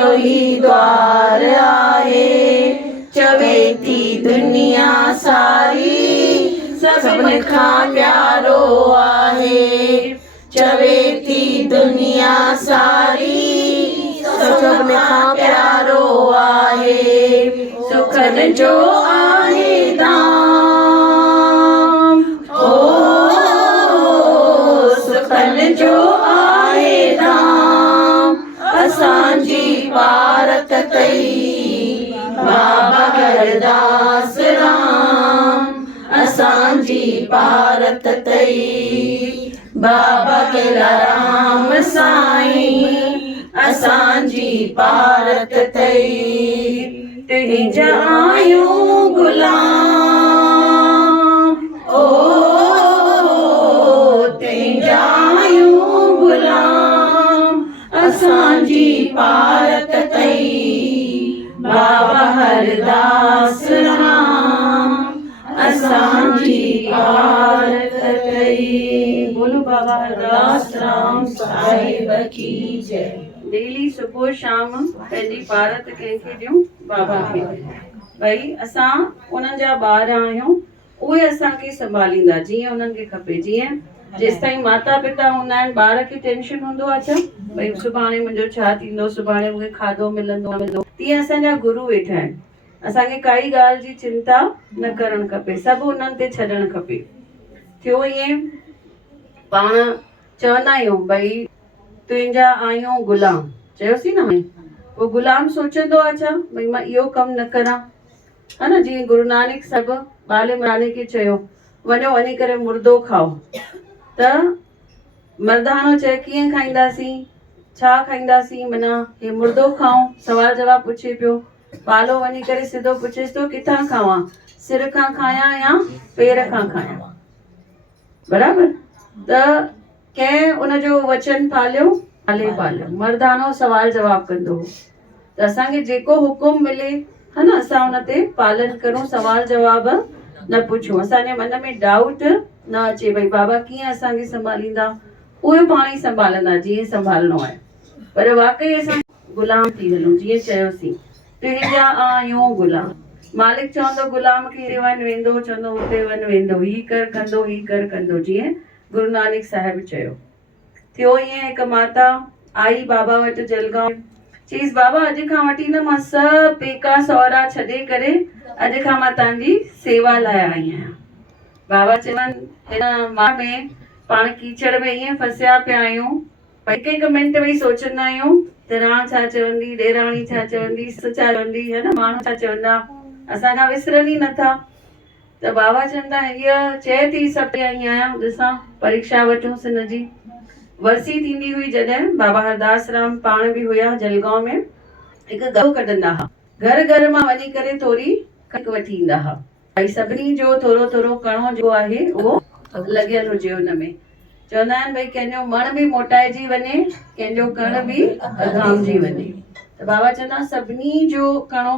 जो ही द्वार आहे, चवे थी दुनिया सारी सभिनि खां प्यारो आहे, चवे थी दुनिया सारी सभिनि खां प्यारो आहे, सुखनि जो आहे धाम, ओ सुखनि जो आहे धाम, असांजी भारत तई बाबा हरदास राम, असांजी भारत तई बाबा केलाराम साईं, असांजी भारत तई तुंहिंजा आहियूं गुलाम, ओ तुंहिंजा आहियूं गुलाम, असांजी भारत तई बाबा हरदास राम, असांजी भारत तई। बोलो बाबा हरदास राम साहिब की जय। डेली सुबुह शाम पंहिंजी भारत कंहिंखे ॾियूं, बाबा खे। भई असां उन्हनि जा ॿार आहियूं, उहे असांखे संभालींदा जीअं उन्हनि खे खपे। जीअं जेसिताईं माता पिता हूंदा आहिनि ॿार खे टेंशन हूंदो आहे छा, भई सुभाणे मुंहिंजो छा थींदो, सुभाणे मूंखे खाधो मिलंदो, तीअं असांजा गुरू वेठा आहिनि। असांखे काई ॻाल्हि जी चिंता न करणु खपे, सभु उन्हनि ते छॾणु खपे। थियो ईअं पाण चवंदा आहियूं भई तुंहिंजा आहियूं गुलाम, चयोसीं न। पोइ गुलाम सोचंदो आहे छा, भई मां इहो कमु न करां, है न। जीअं गुरु नानक साहिब बाले मराने खे चयो वञो वञी करे मुर्दो खाओ, त मर्दानो चए कीअं खाईंदासीं, छा खाईंदासीं, माना हे मुर्दो खाऊं। सवाल जवाब पुछे पियो, बालो वञी करे सिधो पुछेसि थो किथां खावां, सिर खां खायां या पेर खां खायां, बराबरि। त कंहिं उनजो वचन पालियो, पालियो। मर्दानो सवाल जवाब कंदो हो। त असांखे जेको हुकुम मिले, है न, असां उन ते पालन करूं, सवाल जवाब न पुछूं। असांजे मन में डाउट न अचे भई बाबा कीअं असांखे संभालींदा, उहे पाण ई संभालंदा जीअं संभालणो आहे। पर वाकई असां गुलाम थी वञूं, जीअं चयोसीं तुंहिंजा आहियूं गुलाम। मालिक चवंदो गुलाम खे हिते वञ वेंदो, चवंदो हुते वञ वेंदो, ही कर कंदो, ही कर कंदो, जीअं गुरु नानक साहिब चयो। थियो ईअं हिकु माता आई बाबा वटि जलगांव, चईसि बाबा अॼु खां वठी न मां सभु पेका सहुरा छॾे करे अॼु खां मां तव्हांजी सेवा लाइ आई आहियां। बाबा चवनि हिन मां में पाण कीचड़ में ईअं फसिया पिया आहियूं, हिकु हिकु मिंट वेही सोचंदा आहियूं निराण छा चवंदी, ॾेराणी छा चवंदी, ससु छा चवंदी, है न, माण्हू छा चवंदा, असां खां विसरनि ई नथा। त बाबा चवंदा हीअ चए थी सभु आई आहियां, ॾिसां परीक्षा वठूंसि हिनजी। वरसी थींदी हुई जॾहिं बाबा हरदास राम पाण बि हुया जलगांव में, हिकु गऊ कढंदा हुआ, घर घर मां वञी करे थोरी कणिक वठी ईंदा हुआ, भई सभिनी जो थोरो थोरो कणो जो आहे उहो लॻियल हुजे हुन में। चवंदा आहिनि भई कंहिंजो मण बि मोटाइजी वञे, कंहिंजो कण बि अघामजी वञे। त बाबा चवंदा सभिनी जो कणो